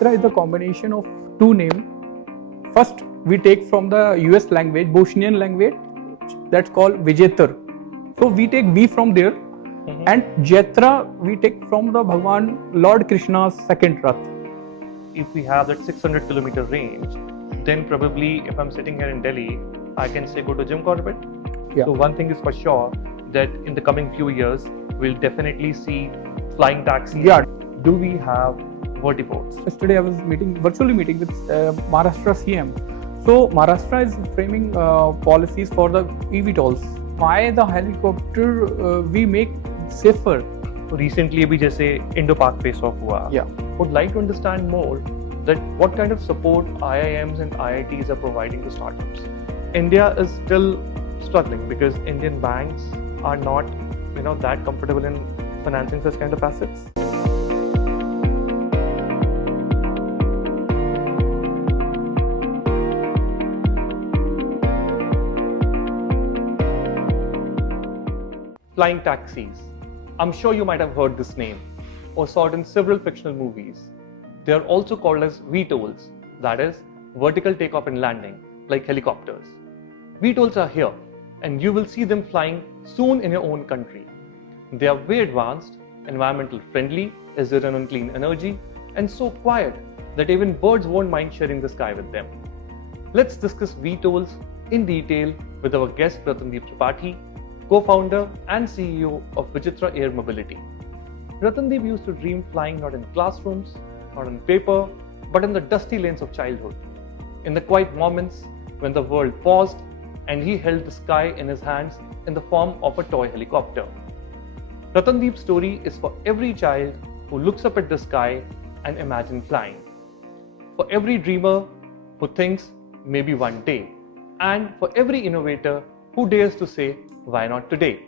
Vijayra is a combination of two names. First, we take from the US language, Bosnian language, that's called Vijaytar. So we take V from there, and Jatra we take from the Bhagwan Lord Krishna's second Rath. If we have that 600 kilometer range, then probably if I'm sitting here in Delhi, I can say go to Jim Corbett. Yeah. So one thing is for sure that in the coming few years, we'll definitely see flying taxis. Yeah. Do we have vertiports? Yesterday I was virtually meeting with Maharashtra CM. So Maharashtra is framing policies for the VTOLs. Why the helicopter we make safer? Recently, abhi jaise Indo-Pak face-off hua. Yeah. Would like to understand more that what kind of support IIMs and IITs are providing to startups. India is still struggling because Indian banks are not, that comfortable in financing such kind of assets. Flying taxis. I'm sure you might have heard this name or saw it in several fictional movies. They are also called as VTOLs, that is, vertical takeoff and landing, like helicopters. VTOLs are here, and you will see them flying soon in your own country. They are way advanced, environmental friendly as they run on clean energy, and so quiet that even birds won't mind sharing the sky with them. Let's discuss VTOLs in detail with our guest Ratandeep Tripathi, co-founder and CEO of Vijayra Air Mobility. Ratandeep used to dream flying not in classrooms, not on paper, but in the dusty lanes of childhood. In the quiet moments when the world paused and he held the sky in his hands in the form of a toy helicopter. Ratandeep's story is for every child who looks up at the sky and imagines flying. For every dreamer who thinks maybe one day. And for every innovator who dares to say, why not today?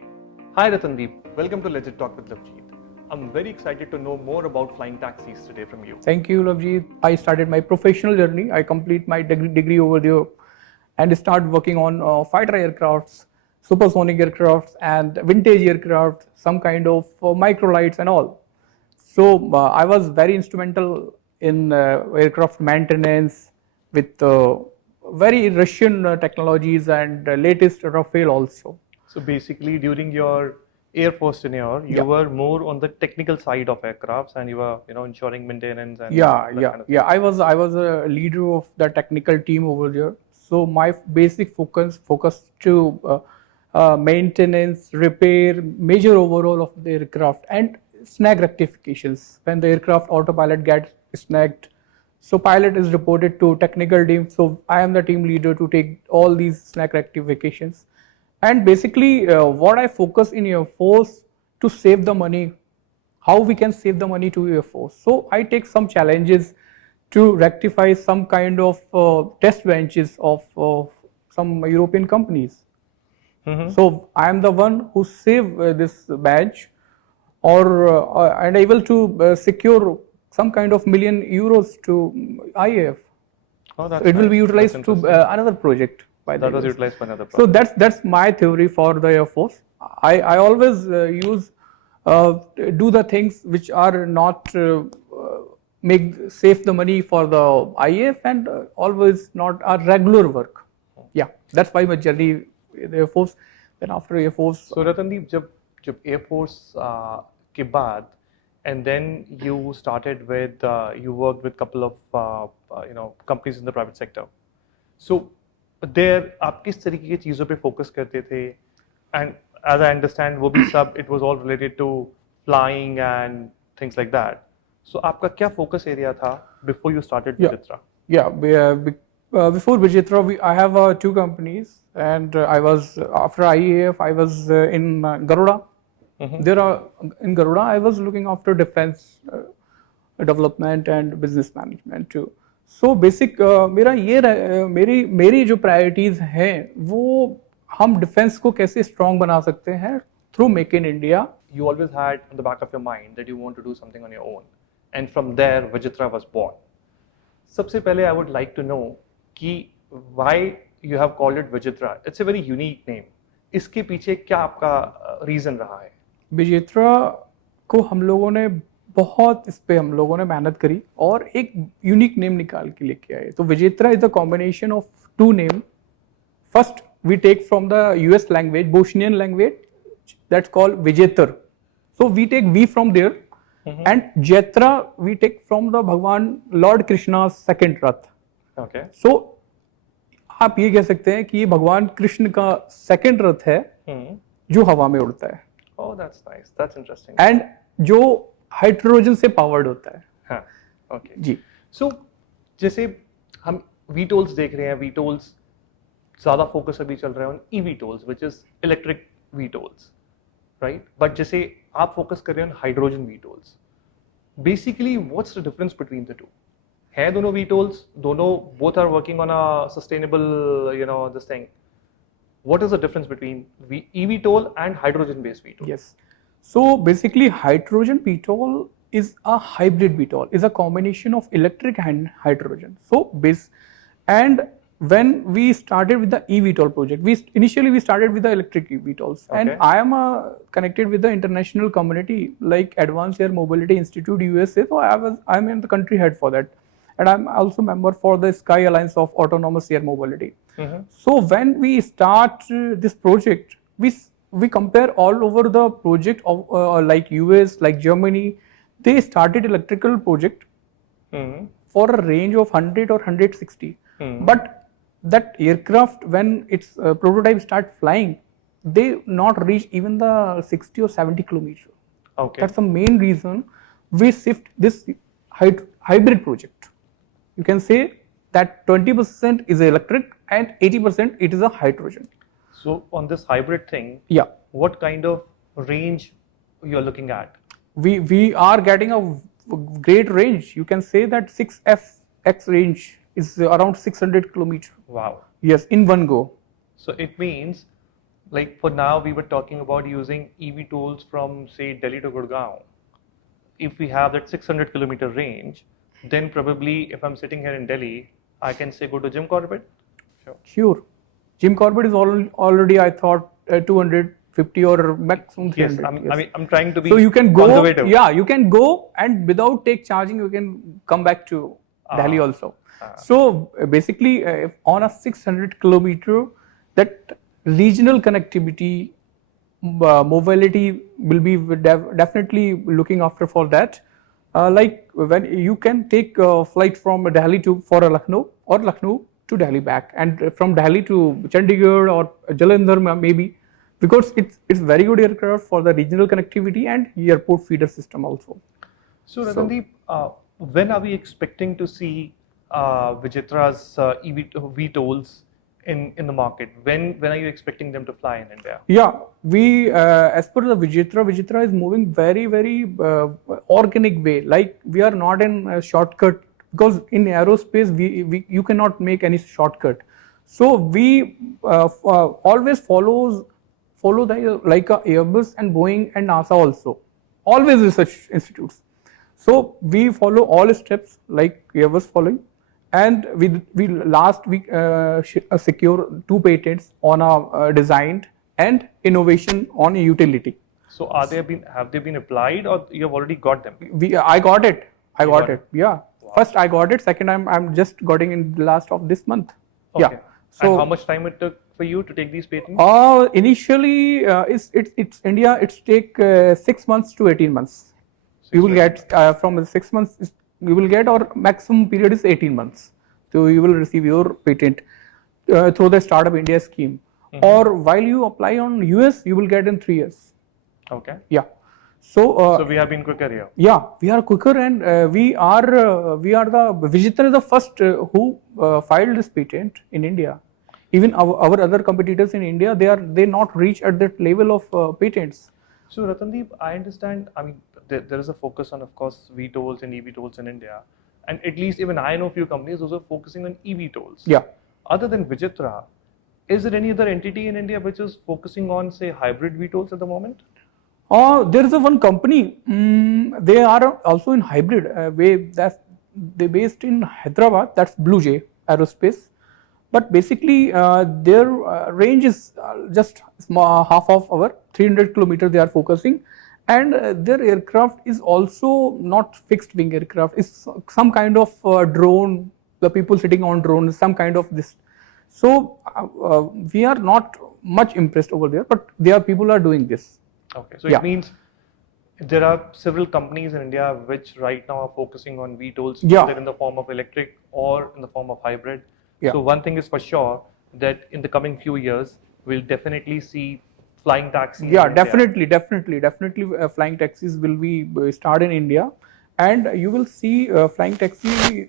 Hi Ratandeep, welcome to Legit Talk with Lavjeet. I'm very excited to know more about flying taxis today from you. Thank you, Lavjeet. I started my professional journey. I complete my degree over there and start working on fighter aircrafts, supersonic aircrafts and vintage aircraft, some kind of microlights and all. So I was very instrumental in aircraft maintenance with very Russian technologies and latest Rafale also. So basically during your Air Force tenure, you were more on the technical side of aircrafts and you were, ensuring maintenance and I was a leader of the technical team over there. So my basic focus to maintenance, repair, major overhaul of the aircraft and snag rectifications. When the aircraft autopilot gets snagged, so pilot is reported to technical team. So I am the team leader to take all these snag rectifications. And basically what I focus in Air Force to save the money, how we can save the money to Air Force. So I take some challenges to rectify some kind of test benches of some European companies. So I am the one who save this badge or and able to secure some kind of million euros to IAF. Oh, that's so it will nice. be utilized to another project. That was utilized for another project. So that's my theory for the Air Force. I always do the things which are not save the money for the IAF and always not a regular work. Yeah, that's why my journey in the Air Force. Then after Air Force. So Ratandeep, jab Air Force ke baad, and then you started with you worked with couple of companies in the private sector. So there आप किस तरीके की चीजों पे focus करते थे? And as I understand, वो भी सब it was all related to flying and things like that. So आपका क्या focus area था before you started Vijayra? Before Vijayra, I have two companies, and I was after IAF. I was in Garuda. In Garuda, I was looking after defense development and business management too. So basic मेरी जो priorities हैं वो हम defense को कैसे strong बना सकते हैं through Make in India. You always had in the back of your mind that you want to do something on your own, and from there Vijayra was born. सबसे पहले I would like to know कि why you have called it Vijayra. It's a very unique name. इसके पीछे क्या आपका reason रहा है? Vijayra को हम लोगों ने बहुत इस पे हम लोगों ने मेहनत करी और एक यूनिक नेम निकाल के लेके आए. तो Vijetra is the combination of two name. First we take from the US language, Bosnian language, that's called Vijaytar. So we take V from there, and Jatra we take from the Bhagwan Lord Krishna's second Rath. Okay. So आप ये कह सकते हैं कि ये भगवान कृष्ण का second रथ है जो हवा में उड़ता है. Oh, that's nice. That's interesting. And जो हाइड्रोजन से पावर्ड होता है. हाँ, okay. जी. So जैसे हम VTOLs देख रहे हैं, VTOLs ज़्यादा फोकस अभी चल रहा है on eVTOLs, which is electric VTOLs, right? But जैसे आप फोकस कर रहे हैं hydrogen VTOLs. Basically, what's the difference between the two? है दोनों VTOLs, दोनों both are working on a sustainable, this thing. What is the difference between eVTOL and hydrogen-based VTOL? Yes. So basically, hydrogen VTOL is a hybrid VTOL, is a combination of electric and hydrogen. So and when we started with the eVTOL project, initially we started with the electric eVTOLs, and Okay. I am connected with the international community like Advanced Air Mobility Institute USA. So I'm in the country head for that, and I'm also member for the Sky Alliance of Autonomous Air Mobility. So when we start this project, we compare all over the project of like US, like Germany. They started electrical project for a range of 100 or 160, but that aircraft, when its prototype start flying, they not reach even the 60 or 70 kilometer. Okay. That's the main reason we shift this hybrid project. You can say that 20% is electric and 80% it is a hydrogen. So on this hybrid thing, Yeah, what kind of range you're looking at? we are getting a great range. You can say that 6FX range is around 600 kilometer. Wow. Yes, in one go. So it means, like for now, we were talking about using eVTOLs from say Delhi to Gurgaon. If we have that 600-kilometer range, then probably if I'm sitting here in Delhi, I can say go to Jim Corbett. Sure. Jim Corbett is already, I thought, 250 or maximum 300. Yes, I mean, I'm trying to be so you can go. conservative. Yeah, you can go, and without take charging, you can come back to Delhi also. So basically, on a 600 kilometer, that regional connectivity, mobility will be definitely looking after for that. Like when you can take a flight from Delhi for Lucknow, or Lucknow to Delhi back, and from Delhi to Chandigarh or Jalandhar maybe, because it's very good aircraft for the regional connectivity and airport feeder system also. So Ratandeep, when are we expecting to see Vijitra's VTOLs in the market? When are you expecting them to fly in India? Yeah, we as per the Vijayra is moving very organic way. Like we are not in a shortcut, because in aerospace you cannot make any shortcut. So we always follow the like Airbus and Boeing and NASA also, always research institutes. So we follow all steps like Airbus following. And we last week secure 2 patents on our design and innovation on utility. So have they been applied, or you have already got them? I got it. I got it. Yeah. Wow. First I got it. Second I'm just getting in the last of this month. Okay. Yeah. So and how much time it took for you to take these patents? Initially it's India. It's take 6 months to 18 months. You will get from the 6 months. You will get, or maximum period is 18 months. So you will receive your patent through the Startup India scheme. Or while you apply on US, you will get in 3 years. Okay. Yeah. So we have been quicker here. Yeah, we are quicker, and we are the Vijayra is the first who filed this patent in India. Even our other competitors in India, they not reach at that level of patents. So Ratandeep, I understand. I mean, there is a focus on, of course, VTOLs and eVTOLs in India, and at least even I know a few companies also focusing on eVTOLs. Yeah. Other than Vijayra, is there any other entity in India which is focusing on, say, hybrid VTOLs at the moment? There is one company. They are also in hybrid. They based in Hyderabad. That's Blue Jay Aerospace. But basically, their range is just half of our 300 kilometer they are focusing, and their aircraft is also not fixed wing aircraft. It's some kind of drone. The people sitting on drone, some kind of this. So we are not much impressed over there, but there are people are doing this. Okay, so it means there are several companies in India which right now are focusing on VTOLs, either in the form of electric or in the form of hybrid. So one thing is for sure that in the coming few years, we'll definitely see flying taxis. Yeah, definitely. Flying taxis will be start in India, and you will see flying taxi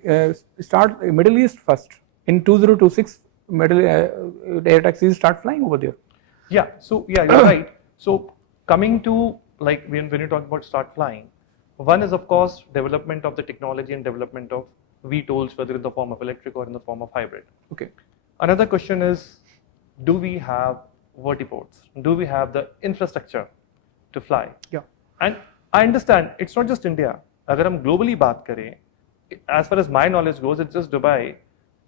start Middle East first in 2026. Air taxis start flying over there. Yeah. So yeah, you're right. So coming to like when you talk about start flying, one is of course development of the technology and development of VTOLs, whether in the form of electric or in the form of hybrid. Okay. Another question is, do we have vertiports? Do we have the infrastructure to fly? Yeah. And I understand it's not just India. अगर हम globally बात करें, as far as my knowledge goes, it's just Dubai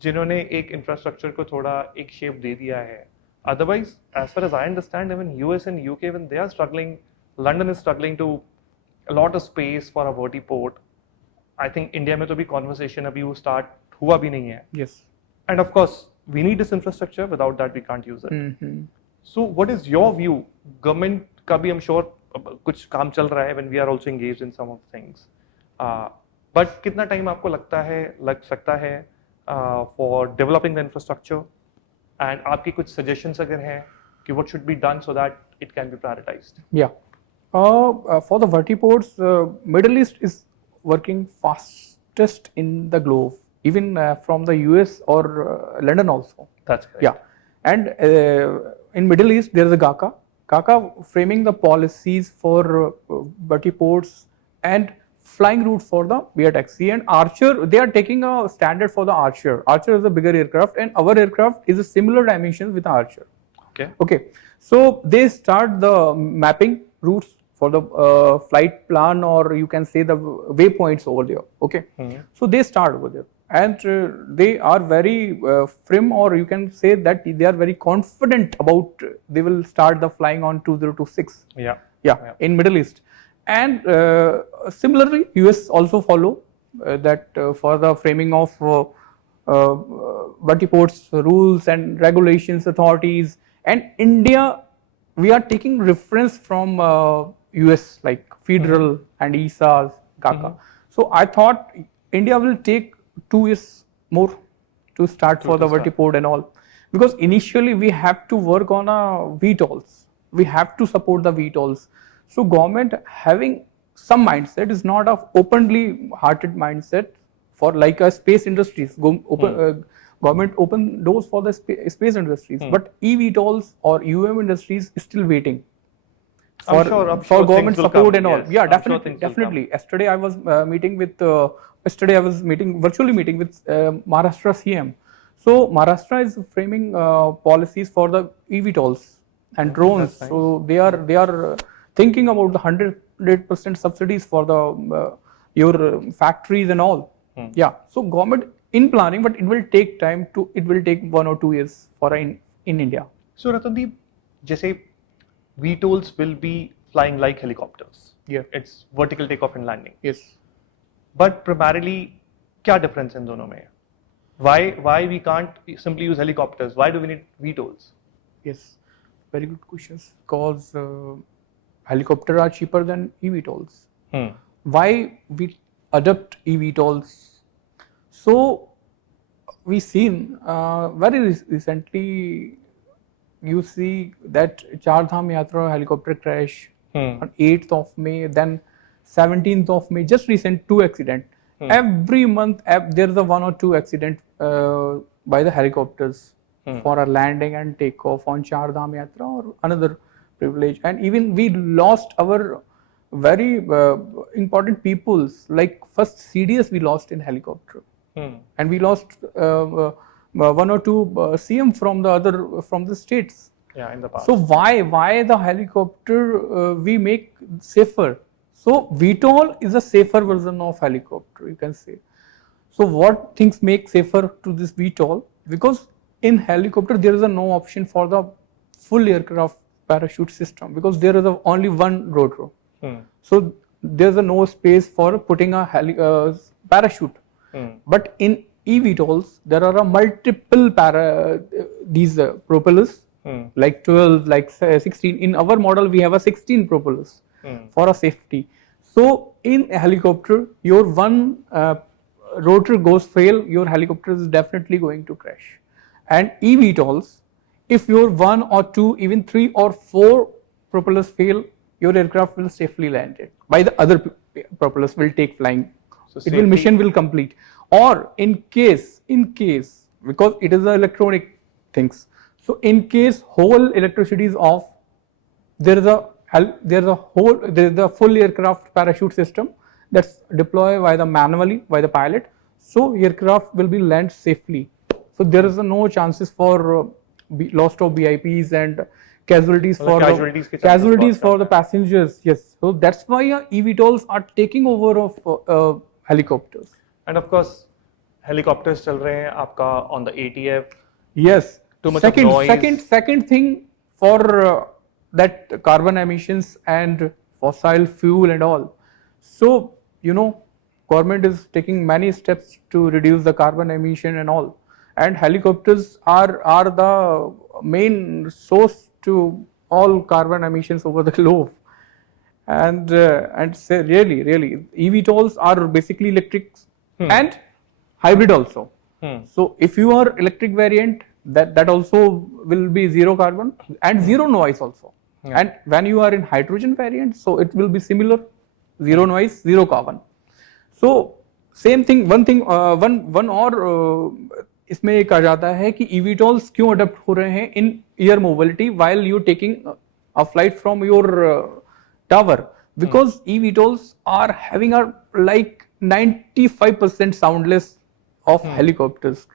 जिन्होंने एक infrastructure को थोड़ा एक shape दे दिया है. Otherwise, as far as I understand, even US and UK, when they are struggling, London is struggling to a lot of space for a vertiport. I think India में तो भी conversation अभी वो start हुआ भी नहीं है. Yes. And of course, we need this infrastructure. Without that, we can't use it. Mm-hmm. So, what is your view? Government का भी I'm sure कुछ काम चल रहा है when we are also engaged in some of things. But कितना time आपको लग सकता है for developing the infrastructure? And आपकी कुछ suggestions अगर हैं कि what should be done so that it can be prioritized? Yeah. For the vertiports, Middle East is working fastest in the globe, even from the US or London also. That's correct. Yeah. And in Middle East, there is a GACA framing the policies for vertiports and flying route for the via taxi, and Archer, they are taking a standard for the Archer. Archer is a bigger aircraft, and our aircraft is a similar dimensions with Archer. Okay. So they start the mapping routes for the flight plan, or you can say the waypoints over there. Okay. Mm-hmm. So they start over there, and they are very firm, or you can say that they are very confident about they will start the flying on 2026. Yeah. In Middle East. And similarly, US also follow that for the framing of vertiports rules and regulations authorities. And India, we are taking reference from US like Federal and ESA's GACA. So I thought India will take 2 years more to start for the vertiport and all, because initially we have to work on VTOLs. We have to support the VTOLs. So government having some mindset is not a openly hearted mindset for like a space industries. Government open doors for the space industries, but eVTOLs or industries is still waiting for, I'm sure government support and all. Yes. Yeah, definitely. Yesterday I was meeting with virtually meeting with Maharashtra CM. So Maharashtra is framing policies for the eVTOLs and drones. Nice. So they are thinking about the 100% subsidies for the your factories and all. Yeah. So government in planning, but it will take time to. It will take 1 or 2 years for in India. So Ratandeep, जैसे VTOLs will be flying like helicopters. Yeah. It's vertical takeoff and landing. Yes. But primarily, क्या difference in दोनों में? Why we can't simply use helicopters? Why do we need VTOLs? Yes, very good questions. Because helicopters are cheaper than eVTOLs. Why we adopt eVTOLs? So we seen very recently. You see that Char Dham Yatra helicopter crash on 8th of May, then 17th of May, just recent 2 accidents. Every month there is a 1 or 2 accident by the helicopters for a landing and takeoff on Char Dham Yatra or another privilege. And even we lost our very important peoples, like first CDS we lost in helicopter. And we lost 1 or 2 CM from the states. Yeah, in the past. So why the helicopter we make safer? So VTOL is a safer version of helicopter, you can say. So what things make safer to this VTOL? Because in helicopter there is no option for the full aircraft parachute system, because there is only one rotor. So there's no space for putting a parachute. But in eVTOLs, there are a multiple these propellers, like 12, like 16. In our model, we have a 16 propellers for a safety. So in a helicopter, your one rotor goes fail, your helicopter is definitely going to crash. And eVTOLs, if your one or two, even 3 or 4 propellers fail, your aircraft will safely land it. By the other propellers will take flying. So it will mission will complete. Or in case, because it is the electronic things. So in case whole electricity is off, there is a full aircraft parachute system that's deployed by the manually by the pilot. So aircraft will be land safely. So there is no chances for loss of VIPs and casualties for the passengers. Yes, so that's why eVTOLs are taking over of helicopters. And of course, helicopters चल रहे हैं आपका on the ATF. Yes. Too much of noise. Second thing for that carbon emissions and fossil fuel and all. So government is taking many steps to reduce the carbon emission and all. And helicopters are the main source to all carbon emissions over the globe. And say really eVTOLs are basically electric and hybrid also. So if you are electric variant, that also will be zero carbon and zero noise also. And when you are in hydrogen variant, so it will be similar, zero noise, zero carbon. So same thing, one और इसमें ये कहा जाता है कि eVTOLs क्यों adopt हो रहे हैं in air mobility while you taking a flight from your tower, because eVTOLs are having a like 95% soundless of helicopters.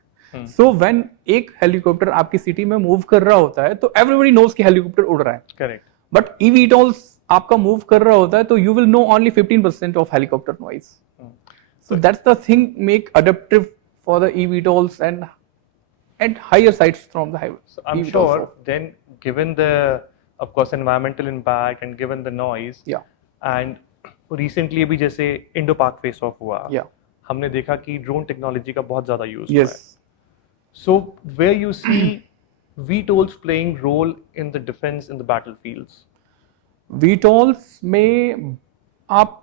So when एक हेलीकॉप्टर आपकी सिटी में मूव कर रहा होता है तो everybody knows कि हेलीकॉप्टर उड़ रहा है. Correct. But eVTOLs आपका मूव कर रहा होता है तो you will know only 15% of helicopter noise. So that's the thing make adaptive for the eVTOLs and higher sites from the highway. So I'm sure then, given the of course environmental impact and given the noise, and recently अभी जैसे Indo पाक face of हुआ, हमने देखा कि drone technology का बहुत ज्यादा यूज हुआ है. So where you see VTOLs playing role in the defense in the battlefields? VTOLs में आप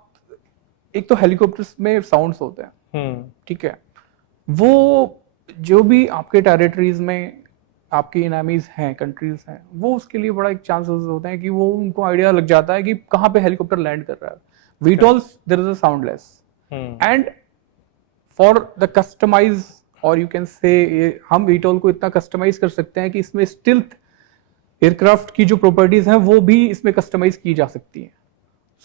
एक तो हेलीकॉप्टर्स में साउंड्स होते हैं, ठीक है, वो जो भी आपके टेरिटरीज में आपकी इनामीज हैं, कंट्रीज हैं, वो उसके लिए बड़ा एक चांसेस होते हैं कि वो उनको आइडिया लग जाता है कि कहाँ पे हेलीकॉप्टर लैंड कर रहा है. VTOLs there is a soundless and for the customise, और यू कैन से हम VTOL को इतना कस्टमाइज कर सकते हैं कि इसमें स्टिल्थ एयरक्राफ्ट की जो प्रॉपर्टीज हैं वो भी इसमें कस्टमाइज की जा सकती हैं.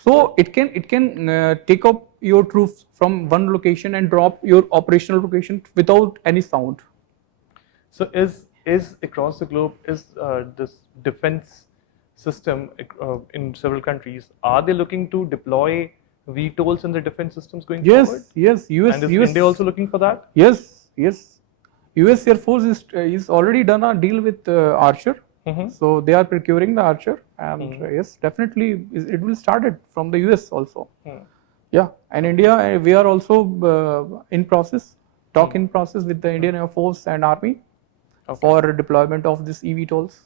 So it can take up your troops from one location and drop your operational location without any sound. So is across the globe is this defense system in several countries, are they looking to deploy VTOLs in the defense systems going forward? Yes. And is India also looking for that? Yes. US Air Force is already done a deal with Archer. So they are procuring the Archer, and yes, definitely it will start it from the US also. And India, we are also in process with the Indian Air Force and Army for deployment of this eVTOLs.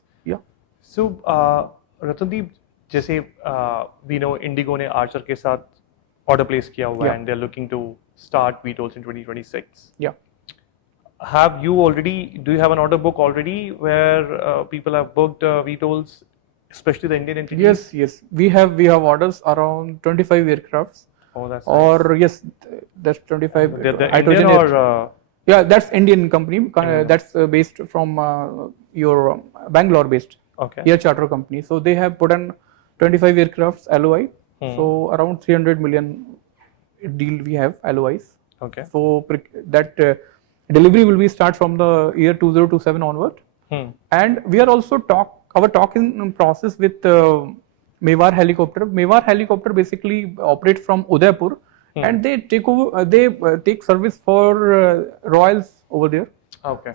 So Ratandeep, जैसे we know Indigo ने Archer के साथ order place किया हुआ है, and they're looking to start VTOLs in 2026. Do you have an order book already where people have booked VTOLs, especially the Indian entities? Yes. We have orders around 25 aircrafts. Oh, that's or nice. Yes, that's 25. They're Indian or? That's Indian company. That's based from your Bangalore based. Air charter company. So they have put on 25 aircrafts LOI. So around 300 million deal we have LOIs. So that delivery will be start from the year 2027 onward. And we are also in process with Mewar helicopter. Mewar helicopter basically operate from Udaipur, and they take service for Royals over there.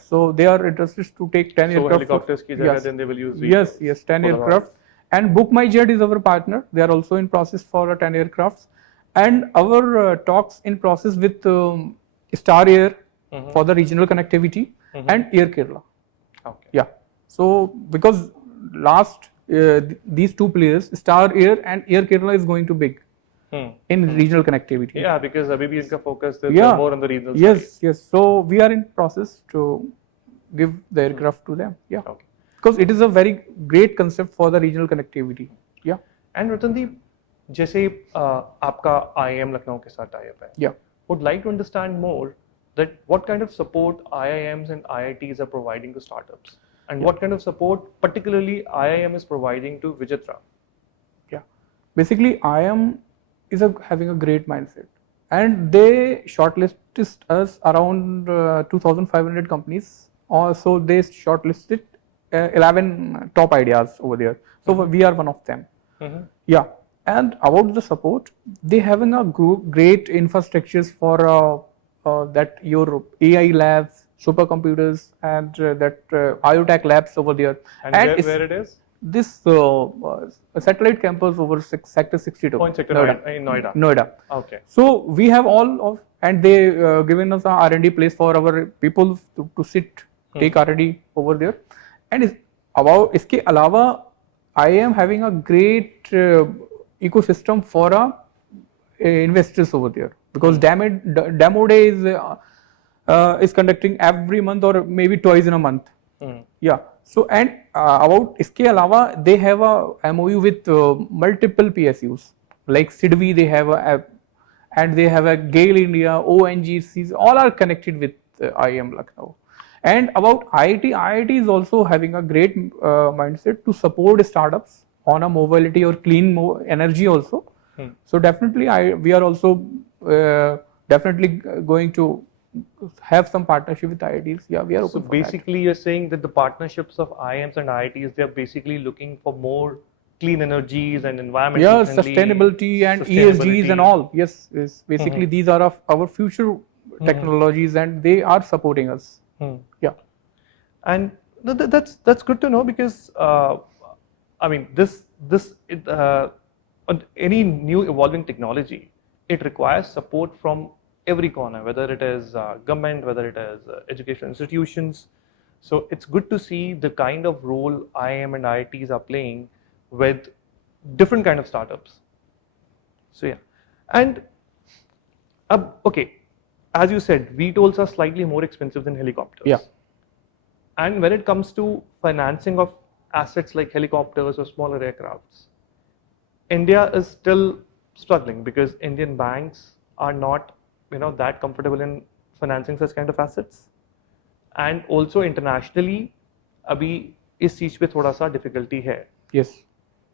So they are interested to take 10 aircraft. So helicopters ki jagah, then they will use VTOLs. Yes, 10 aircraft. And Book My Jet is our partner. They are also in process for 10 aircrafts. And our talks in process with Star Air for the regional connectivity and Air Kerala. Okay. Yeah. So because last these two players, Star Air and Air Kerala, is going to big in regional connectivity. Yeah, because abhi inka focus is Yeah. more on the regional Yes, side. yes. So we are in process to give the aircraft to them. Yeah. Okay. Because it is a very great concept for the regional connectivity. Yeah. And Ratandeep, जैसे आपका IIM Lucknow के साथ tie-up है, Yeah. would like to understand more that what kind of support IIMs and IITs are providing to startups, and what kind of support particularly IIM is providing to Vijayra. Yeah. Basically, IIM is having a great mindset, and they shortlisted us around 2,500 companies. So they shortlisted 11 top ideas over there. So we are one of them. Yeah. And about the support, they having a great infrastructures for that your AI labs, supercomputers, and that IoTech labs over there. And where it is? This satellite campus over Sector 62. Point sector in Noida. Noida. Okay. So we have all of, and they given us a R&D place for our people to sit, take R&D over there. And about iske alawa, I am having a great ecosystem for investors over there, because demo day is conducting every month or maybe twice in a month. Yeah. So and about iske alawa, they have a MOU with multiple PSUs like SIDBI. They have and they have a Gale India, ONGCs, all are connected with IIM Lucknow. And about IIT is also having a great mindset to support startups on a mobility or clean energy also. So definitely we are also definitely going to have some partnership with IITs. Yeah, we are open. So basically, you're saying that the partnerships of IIMs and IITs, they're basically looking for more clean energies and environmental friendly, sustainability and ESGs and all. Yes, basically these are of our future technologies, and they are supporting us. Yeah. And that's good to know, because I mean any new evolving technology, it requires support from every corner, whether it is government, whether it is educational institutions. So it's good to see the kind of role IIM and IITs are playing with different kind of startups. So yeah, and okay, as you said, VTOLs are slightly more expensive than helicopters. Yeah. And when it comes to financing of assets like helicopters or smaller aircrafts, India is still struggling because Indian banks are not, that comfortable in financing such kind of assets. And also internationally, abhi is चीज पे थोड़ा सा difficulty है. Yes.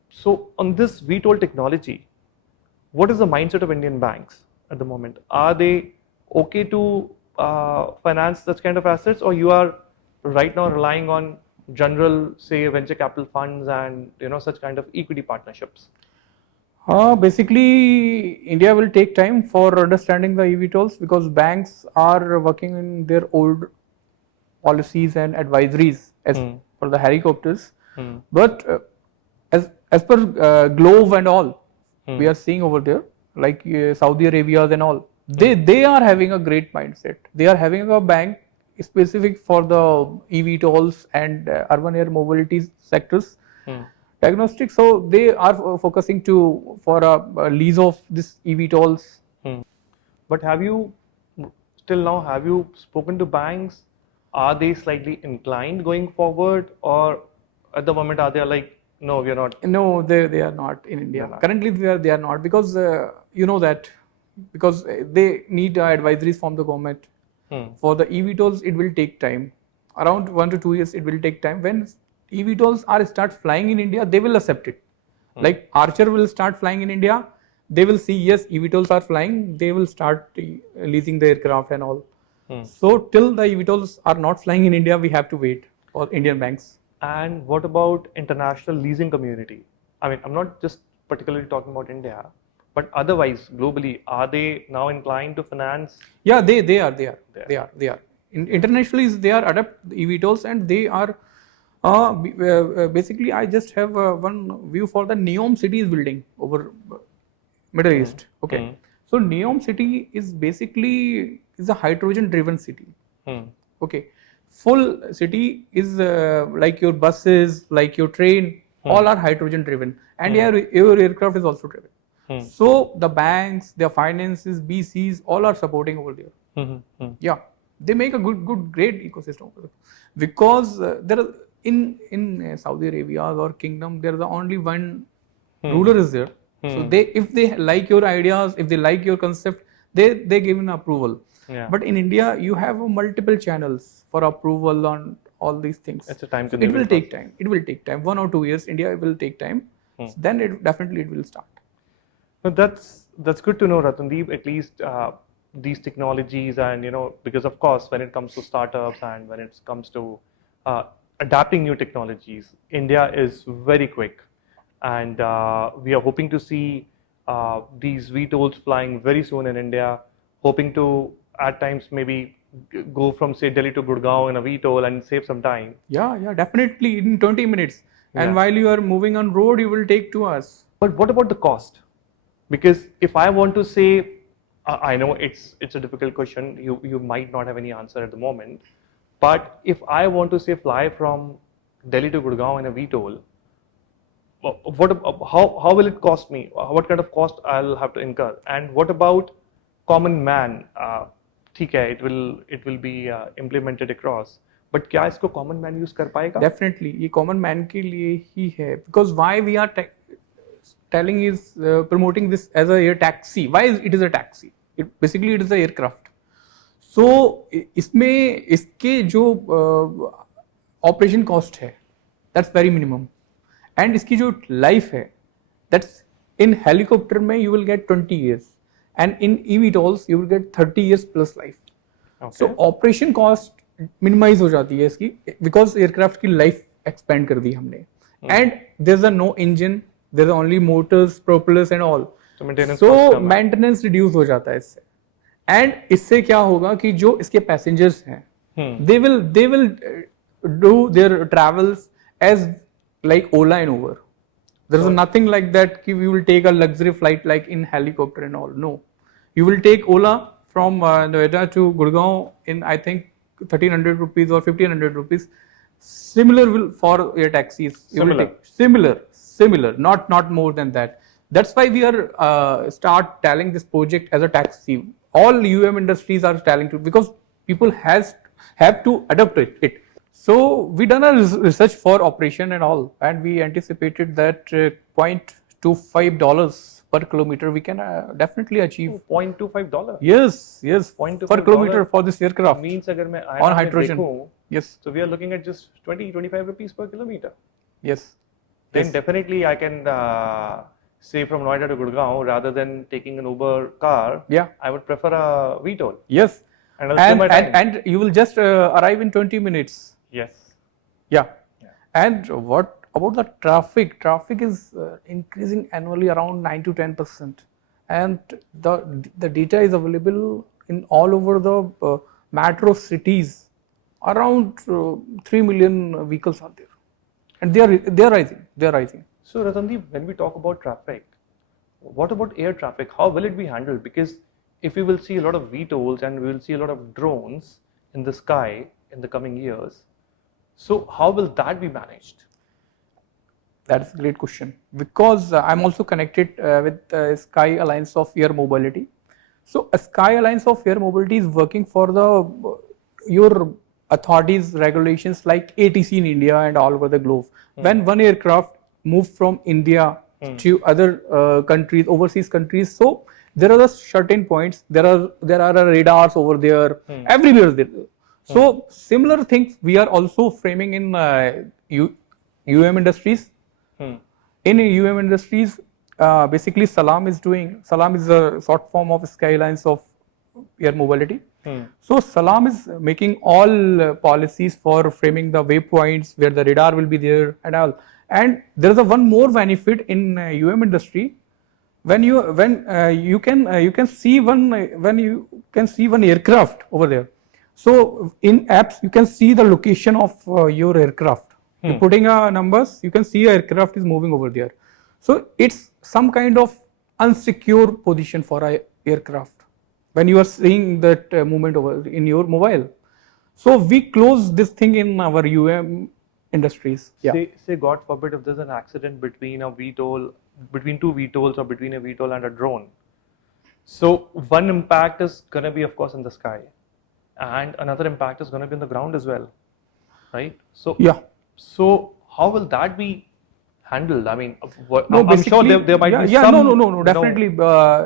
So on this VTOL technology, what is the mindset of Indian banks at the moment? Are they okay to finance such kind of assets, or you are right now relying on general, say, venture capital funds and such kind of equity partnerships? Basically, India will take time for understanding the eVTOLs, because banks are working in their old policies and advisories as for the helicopters. But as per Globe and all, we are seeing over there, like Saudi Arabia and all, they are having a great mindset. They are having a bank specific for the eVTOLs and urban air mobility sectors. Diagnostics, so they are focusing for a lease of this eVTOLs. But have you spoken to banks? Are they slightly inclined going forward, or at the moment are they like, no, we are not? No, they are not in India. Currently, they are not, because because they need advisories from the government. For the eVTOLs, it will take time. Around 1 to 2 years, it will take time. When eVTOLs start flying in India, they will accept it. Like Archer will start flying in India, they will see, yes, eVTOLs are flying, they will start leasing the aircraft and all. So till the eVTOLs are not flying in India, we have to wait for Indian banks. And what about international leasing community? I mean, I'm not just particularly talking about India, but otherwise globally, are they now inclined to finance? Yeah, they are. Internationally, they are adapt eVTOLs, and they are Basically, I just have one view for the Neom City is building over Middle East. Okay, so Neom City is basically is a hydrogen-driven city. Okay, full city is like your buses, like your train, all are hydrogen-driven, and your aircraft is also driven. So the banks, their finances, BCs, all are supporting over there. Yeah, they make a great ecosystem over there. Because there are in Saudi Arabia or kingdom, there is only one ruler is there. So if they like your ideas, if they like your concept, they give an approval. Yeah. But in India, you have multiple channels for approval on all these things. It's a time So it will take time. It will take time. 1 or 2 years, India will take time. So then it will start. No, that's good to know, Ratandeep. At least these technologies, and because of course, when it comes to startups and when it comes to adapting new technologies, India is very quick, and we are hoping to see these VTOLs flying very soon in India. Hoping to at times maybe go from say Delhi to Gurgaon in a VTOL and save some time. Yeah, definitely in 20 minutes. And while you are moving on road, you will take 2 hours. But what about the cost? Because if I want to say, I know it's a difficult question. You might not have any answer at the moment. But if I want to say fly from Delhi to Gurgaon in a VTOL, how will it cost me? What kind of cost I'll have to incur? And what about common man? ठीक है, it will be implemented across. But क्या इसको common man use कर पाएगा? Definitely, ये common man के लिए ही है. Because why we are telling is promoting this as a air taxi. Why it is a taxi? Basically it is a aircraft. So इसमें इसके जो operation cost है, that's very minimum. And इसकी जो life है, that's in helicopter में you will get 20 years. And in eVTOLs you will get 30 years plus life. Okay. So operation cost minimize हो जाती है इसकी because aircraft की life expand कर दी हमने. And there's a no engine. There's only motors, propellers and all. So maintenance reduce हो जाता है इससे. And इससे क्या होगा कि जो इसके passengers हैं, they will do their travels as like Ola and Uber. There is nothing like that. You will take a luxury flight like in helicopter and all. No, you will take Ola from Noida to Gurgaon in I think 1300 rupees or 1500 rupees. Similar will for air taxis. Similar, not more than that. That's why we are start telling this project as a taxi. All industries are telling to because people have to adopt it. So we done a research for operation and all, and we anticipated that $0.25 per kilometer we can definitely achieve. $0.25? Yes, per kilometer for this aircraft. Means agar main on hydrogen. Yes. So we are looking at just 20-25 rupees per kilometer. Yes. Then definitely I can say from Noida to Gurgaon rather than taking an Uber car. Yeah. I would prefer a VTOL. Yes. And you will just arrive in 20 minutes. Yes. Yeah. And what about the traffic? Traffic is increasing annually around 9 to 10%. And the data is available in all over the metro cities. Around 3 million vehicles are there. And they are rising. So Ratandeep, when we talk about traffic, what about air traffic? How will it be handled? Because if we will see a lot of VTOLs and we will see a lot of drones in the sky in the coming years, so how will that be managed? That's a great question. Because I'm also connected with Sky Alliance of Air Mobility. So a Sky Alliance of Air Mobility is working for your authorities, regulations like ATC in India and all over the globe. When one aircraft moves from India to other countries, overseas countries, so there are certain points. There are radars over there. Everywhere there. So similar things we are also framing in industries. In industries, basically Salam is a short form of Sky Alliance of Air Mobility. So Salam is making all policies for framing the waypoints where the radar will be there and all. And there is one more benefit in industry. When you can see one aircraft over there. So in apps you can see the location of your aircraft You're putting numbers, you can see a aircraft is moving over there. So it's some kind of unsecure position for a aircraft when you are seeing that movement over in your mobile. So we close this thing in our industries. Yeah. Say God forbid if there's an accident between a VTOL, between two VTOLs or between a VTOL and a drone. So one impact is going to be of course in the sky and another impact is going to be on the ground as well, right? So Yeah. So how will that be handled? I mean, No, I'm sure there might be some. No. Definitely,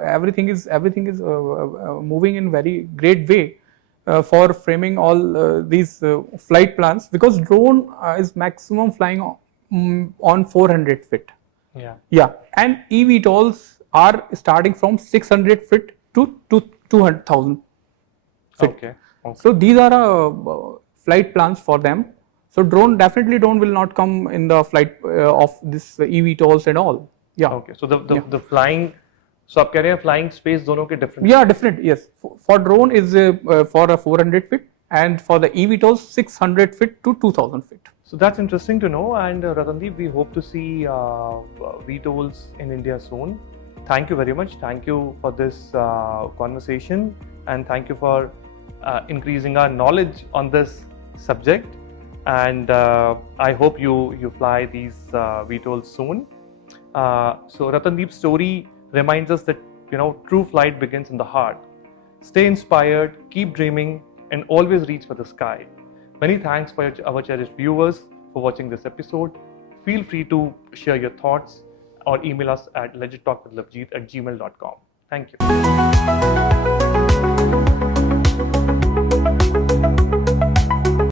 everything is moving in very great way for framing all these flight plans, because drone is maximum flying on 400 feet. Yeah. Yeah, and eVTOLs are starting from 600 feet to 200,000 feet. Okay. So these are flight plans for them. So drone will not come in the flight of this eVTOLs and all. Yeah. Okay. So the flying, so आप कह रहे हैं flying space दोनों के different. Yeah, different. Yes. For drone is for a 400 feet, and for the eVTOLs 600 feet to 2000 feet. So that's interesting to know. And Ratandeep, we hope to see VTOLs in India soon. Thank you very much. Thank you for this conversation, and thank you for increasing our knowledge on this subject. And I hope you fly these VTOLs soon. So Ratandeep's story reminds us that true flight begins in the heart. Stay inspired, keep dreaming, and always reach for the sky. Many thanks for our cherished viewers for watching this episode. Feel free to share your thoughts or email us at legittalkwithlavjeet@gmail.com. Thank you.